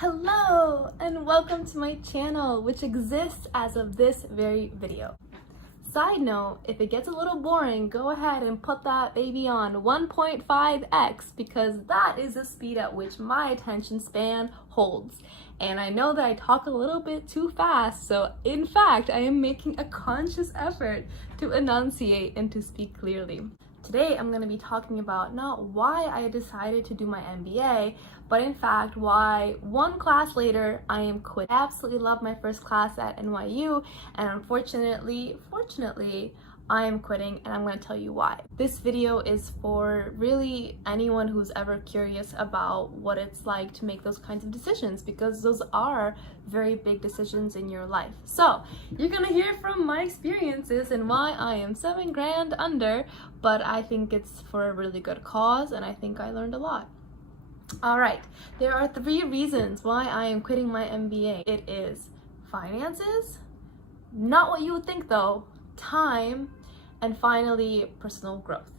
Hello and welcome to my channel, which exists as of this very video. Side note, if it gets a little boring, go ahead and put that baby on 1.5x because that is the speed at which my attention span holds. And I know that I talk a little bit too fast, so in fact, I am making a conscious effort to enunciate and to speak clearly. Today, I'm going to be talking about not why I decided to do my MBA, but in fact, why one class later, I am quitting. I absolutely love my first class at NYU, and unfortunately, fortunately, I am quitting, and I'm going to tell you why. This video is for really anyone who's ever curious about what it's like to make those kinds of decisions, because those are very big decisions in your life. So you're gonna hear from my experiences and why I am $7,000 under, but I think it's for a really good cause, and I think I learned a lot. All right, there are 3 reasons why I am quitting my MBA. It is finances, not what you would think though, time, and finally, personal growth.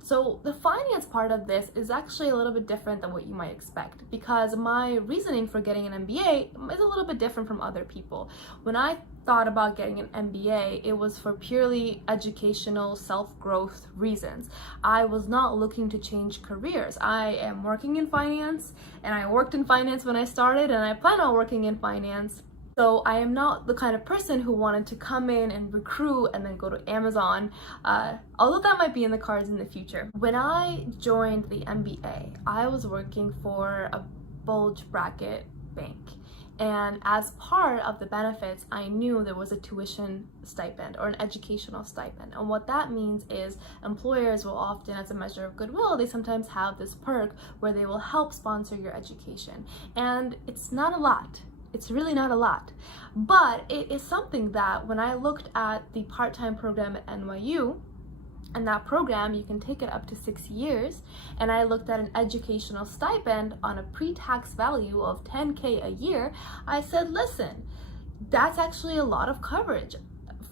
So the finance part of this is actually a little bit different than what you might expect, because my reasoning for getting an MBA is a little bit different from other people. When I thought about getting an MBA, it was for purely educational self-growth reasons. I was not looking to change careers. I am working in finance, and I worked in finance when I started, and I plan on working in finance. So I am not the kind of person who wanted to come in and recruit and then go to Amazon, although that might be in the cards in the future. When I joined the MBA, I was working for a bulge bracket bank. And as part of the benefits, I knew there was a tuition stipend or an educational stipend. And what that means is employers will often, as a measure of goodwill, they sometimes have this perk where they will help sponsor your education. And it's not a lot. It's really not a lot, but it is something that when I looked at the part-time program at NYU, and that program, you can take it up to 6 years, and I looked at an educational stipend on a pre-tax value of $10K a year, I said, listen, that's actually a lot of coverage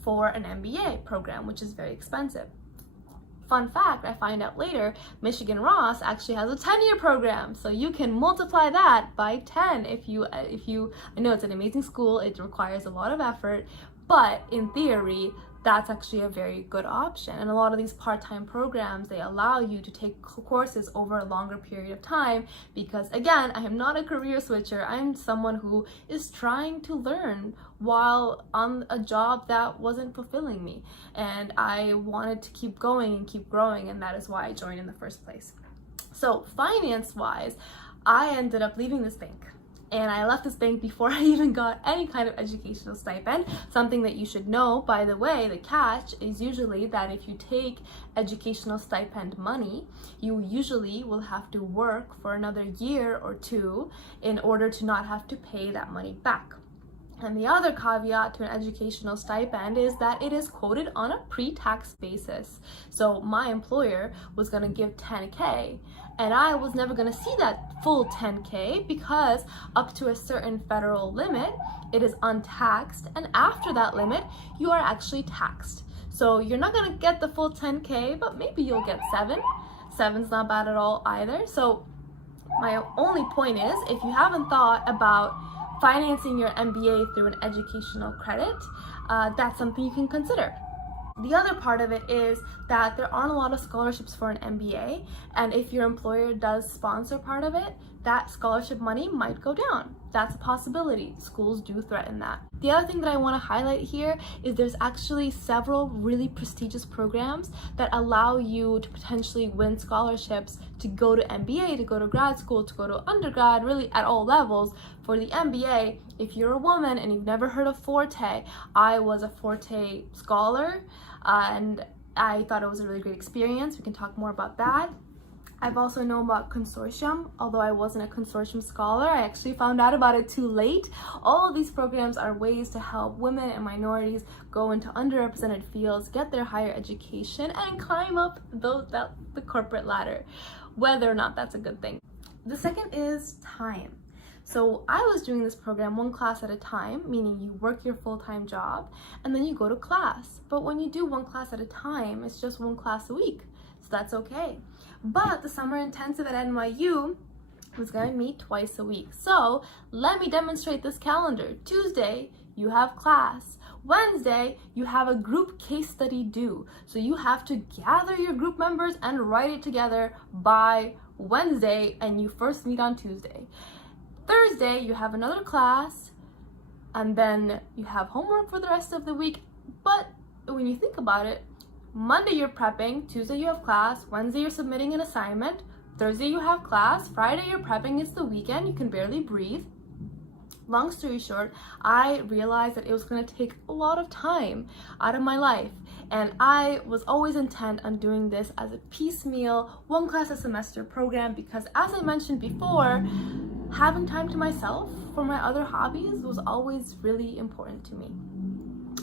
for an MBA program, which is very expensive. Fun fact, I find out later, Michigan Ross actually has a 10-year program, so you can multiply that by 10 if you, I know it's an amazing school, it requires a lot of effort, but in theory, that's actually a very good option. And a lot of these part-time programs, they allow you to take courses over a longer period of time because, again, I am not a career switcher. I'm someone who is trying to learn while on a job that wasn't fulfilling me. And I wanted to keep going and keep growing, and that is why I joined in the first place. So finance-wise, I ended up leaving this bank. And I left this bank before I even got any kind of educational stipend. Something that you should know, by the way, the catch is usually that if you take educational stipend money, you usually will have to work for another year or 2 in order to not have to pay that money back. And the other caveat to an educational stipend is that it is quoted on a pre-tax basis. So my employer was going to give 10K, and I was never going to see that full 10K because up to a certain federal limit, it is untaxed, and after that limit, you are actually taxed. So you're not going to get the full 10K, but maybe you'll get 7. 7's not bad at all either. So my only point is, if you haven't thought about financing your MBA through an educational credit, that's something you can consider. The other part of it is that there aren't a lot of scholarships for an MBA, and if your employer does sponsor part of it, that scholarship money might go down. That's a possibility. Schools do threaten that. The other thing that I want to highlight here is there's actually several really prestigious programs that allow you to potentially win scholarships to go to MBA, to go to grad school, to go to undergrad, really at all levels. For the MBA, if you're a woman and you've never heard of Forte, I was a Forte scholar, and I thought it was a really great experience. We can talk more about that. I've also known about consortium, although I wasn't a consortium scholar. I actually found out about it too late. All of these programs are ways to help women and minorities go into underrepresented fields, get their higher education, and climb up the corporate ladder, whether or not that's a good thing. The second is time. So I was doing this program 1 class at a time, meaning you work your full-time job and then you go to class. But when you do 1 class at a time, it's just 1 class a week. So that's okay. But the summer intensive at NYU was going to meet twice a week. So let me demonstrate this calendar. Tuesday, you have class. Wednesday, you have a group case study due. So you have to gather your group members and write it together by Wednesday, and you first meet on Tuesday. Thursday, you have another class, and then you have homework for the rest of the week. But when you think about it, Monday you're prepping, Tuesday you have class, Wednesday you're submitting an assignment, Thursday you have class, Friday you're prepping, it's the weekend, you can barely breathe. Long story short, I realized that it was going to take a lot of time out of my life, and I was always intent on doing this as a piecemeal, one class a semester program, because as I mentioned before, having time to myself for my other hobbies was always really important to me.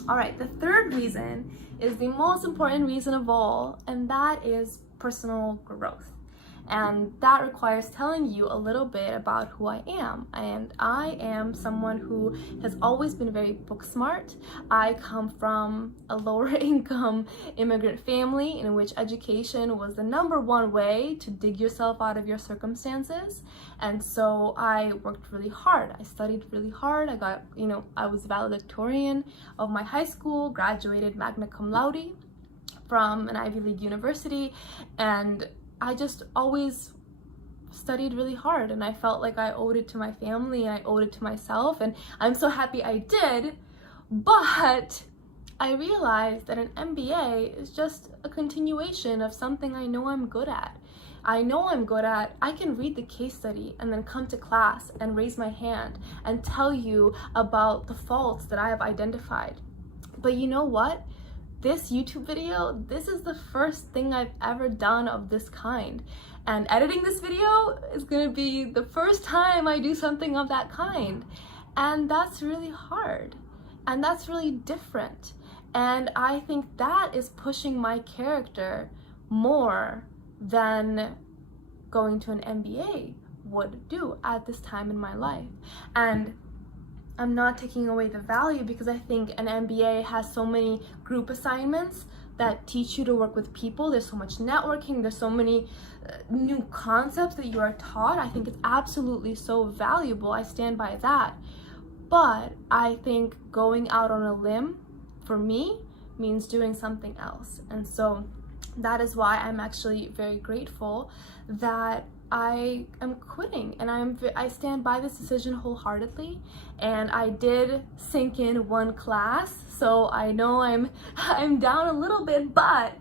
All right, the third reason is the most important reason of all, and that is personal growth. And that requires telling you a little bit about who I am. And I am someone who has always been very book smart. I come from a lower income immigrant family in which education was the number one way to dig yourself out of your circumstances. And so I worked really hard. I studied really hard. I was valedictorian of my high school, graduated magna cum laude from an Ivy League university, and I just always studied really hard, and I felt like I owed it to my family and I owed it to myself, and I'm so happy I did. But I realized that an MBA is just a continuation of something I know I'm good at. I can read the case study and then come to class and raise my hand and tell you about the faults that I have identified. But you know what? This YouTube video, this is the first thing I've ever done of this kind. And editing this video is gonna be the first time I do something of that kind. And that's really hard. And that's really different. And I think that is pushing my character more than going to an MBA would do at this time in my life. And I'm not taking away the value, because I think an MBA has so many group assignments that teach you to work with people. There's so much networking, there's so many new concepts that you are taught. I think it's absolutely so valuable. I stand by that. But I think going out on a limb for me means doing something else. And so that is why I'm actually very grateful that I am quitting, and I stand by this decision wholeheartedly. And I did sink in one class, so I know I'm down a little bit, but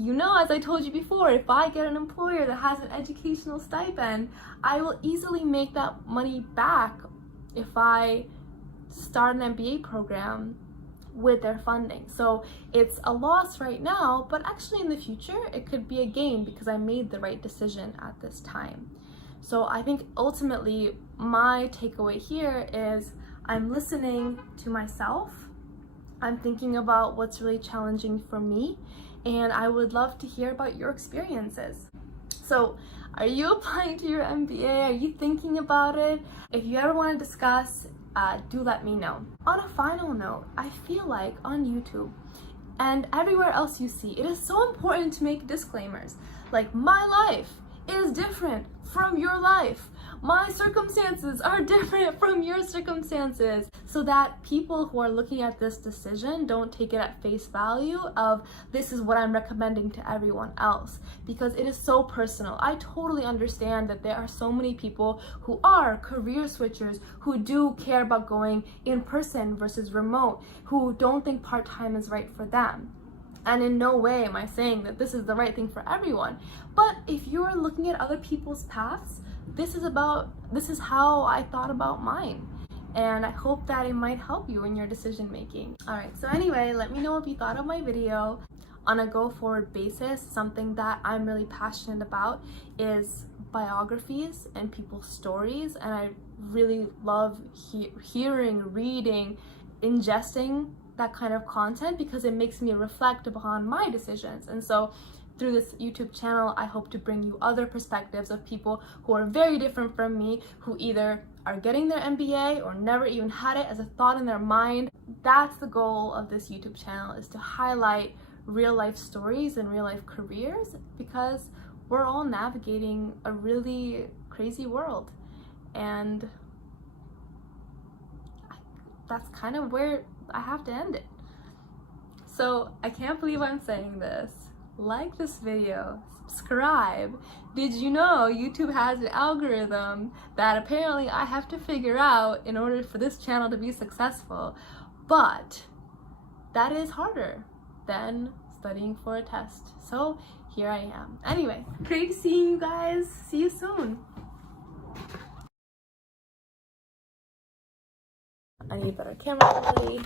as I told you before, if I get an employer that has an educational stipend, I will easily make that money back if I start an MBA program with their funding. So it's a loss right now, but actually in the future it could be a gain, because I made the right decision at this time. So I think ultimately my takeaway here is I'm listening to myself, I'm thinking about what's really challenging for me, and I would love to hear about your experiences. So are you applying to your MBA? Are you thinking about it? If you ever want to discuss, do let me know. On a final note, I feel like on YouTube and everywhere else you see, it is so important to make disclaimers. Like, my life is different from your life. My circumstances are different from your circumstances, so that people who are looking at this decision don't take it at face value of this is what I'm recommending to everyone else, because it is so personal. I totally understand that there are so many people who are career switchers, who do care about going in person versus remote, who don't think part-time is right for them. And in no way am I saying that this is the right thing for everyone. But if you're looking at other people's paths, this is how I thought about mine. And I hope that it might help you in your decision making. All right, so anyway, let me know what you thought of my video. On a go-forward basis, something that I'm really passionate about is biographies and people's stories. And I really love hearing, reading, ingesting that kind of content, because it makes me reflect upon my decisions. And so through this YouTube channel, I hope to bring you other perspectives of people who are very different from me, who either are getting their MBA or never even had it as a thought in their mind. That's the goal of this YouTube channel, is to highlight real life stories and real life careers, because we're all navigating a really crazy world. and that's kind of where I have to end it. So I can't believe I'm saying this. Like this video, subscribe. Did you know YouTube has an algorithm that apparently I have to figure out in order for this channel to be successful? But that is harder than studying for a test. So here I am. Anyway, great seeing you guys. See you soon. I need better camera quality.